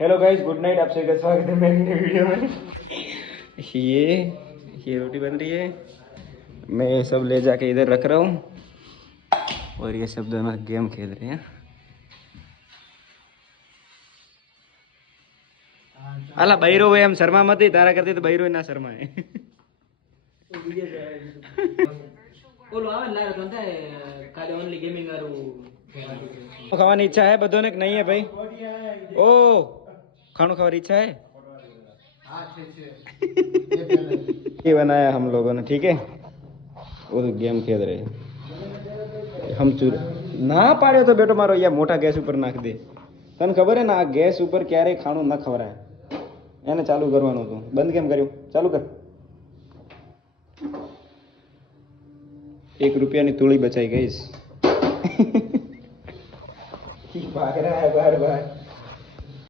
Hello guys, good night. आप सभी का स्वागत है मेरी नई वीडियो में। ये रोटी बन रही है, मैं ये सब ले जाके इधर रख रहा हूँ और ये सब दोनों गेम खेल रहे हैं। अला बहिरो भाई, हम शर्मा मत ही तारा करते तो बहिरो ना शर्मा है। ખાવાની ઈચ્છા है बदों ने नहीं है भाई? ओ खानो खाने ઈચ્છा है। ये बनाया हम लोगों ने, ठीक है। वो तो गेम खेल रहे हैं हम चूर ना पाड़े तो बेटो मारो या मोटा गैस ऊपर नाख दे। तने खबर है ना, आ गैस ऊपर क्यारे खाणो न खवराय। એને ચાલુ કરવાનું હતું, બંધ કેમ કર્યું? ચાલુ કર। 1 रुपयाની તૂળી બચાઈ ગઈશ। भाग रहा है बार बार।